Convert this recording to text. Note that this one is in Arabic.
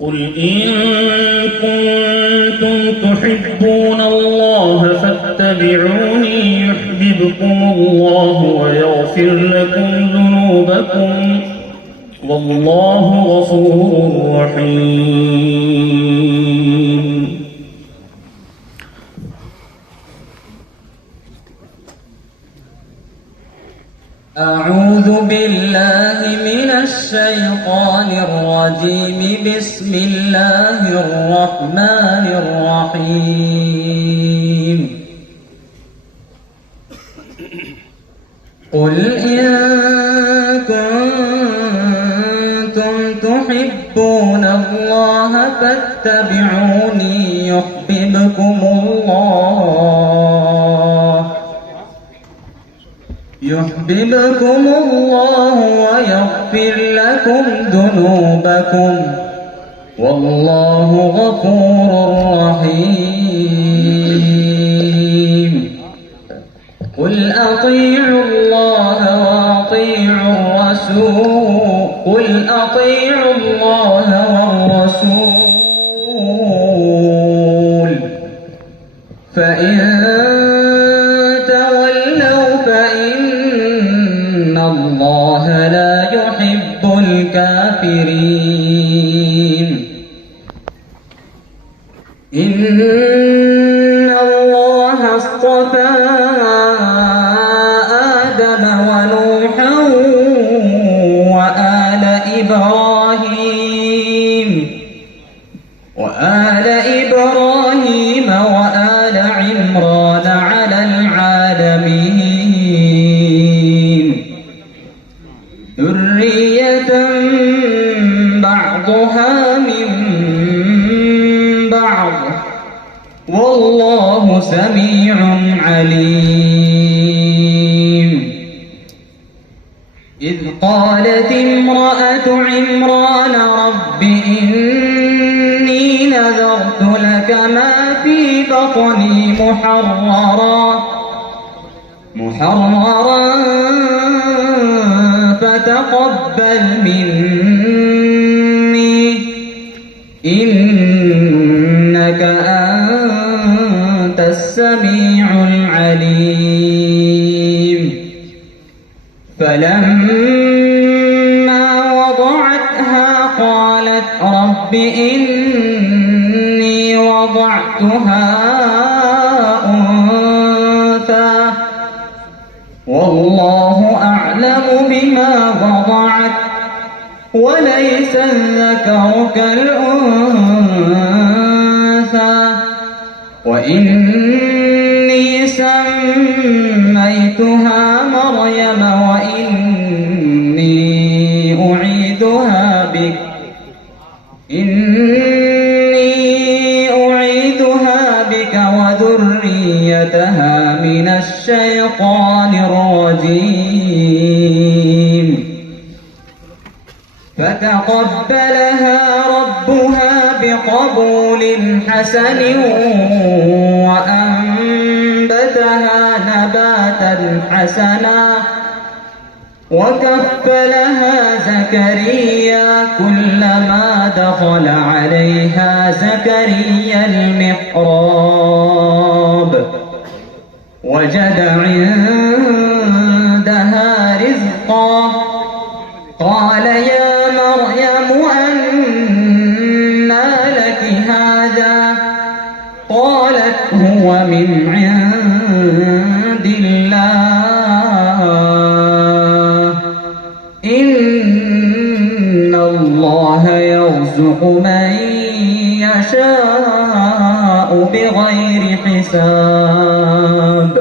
قل إن كنتم تحبون الله فاتبعوني يحببكم الله ويغفر لكم ذنوبكم والله غفور رحيم. أعوذ بالله من الشيطان الرجيم. بسم الله الرحمن الرحيم. قل إن كنتم تحبون الله فاتبعوني يحببكم الله ويغفر لكم ذنوبكم والله غفور رحيم. قل أطيعوا الله وأطيعوا والرسول فإن تولوا فإن الله لا يحب الكافرين. إن الله اصطفى آدم ونوحا وآل إبراهيم وآل عمران على العالمين ذرية بعضها من بعض والله سميع عليم. إذ قالت امرأة عمران رب إني نذرت لك ما في بطني محررا فتقبل مني إنك أنت السميع العليم. فلما وضعتها قالت رب إني وضعتها أنثى والله أعلم بما وضعت وليس الذكر كالأنثى وإني سميتها مريم وإني أعيذها بك وذريتها من الشيطان الرجيم. فتقبلها ربها بقبول حسن وأنبتها نباتا حسنا وكفلها زكريا كلما دخل عليها زكريا المحراب وجد عندها رزقا قال يا مريم أنى لك هذا قالت هو من عند الله إن الله يرزق من يشاء بغير حساب.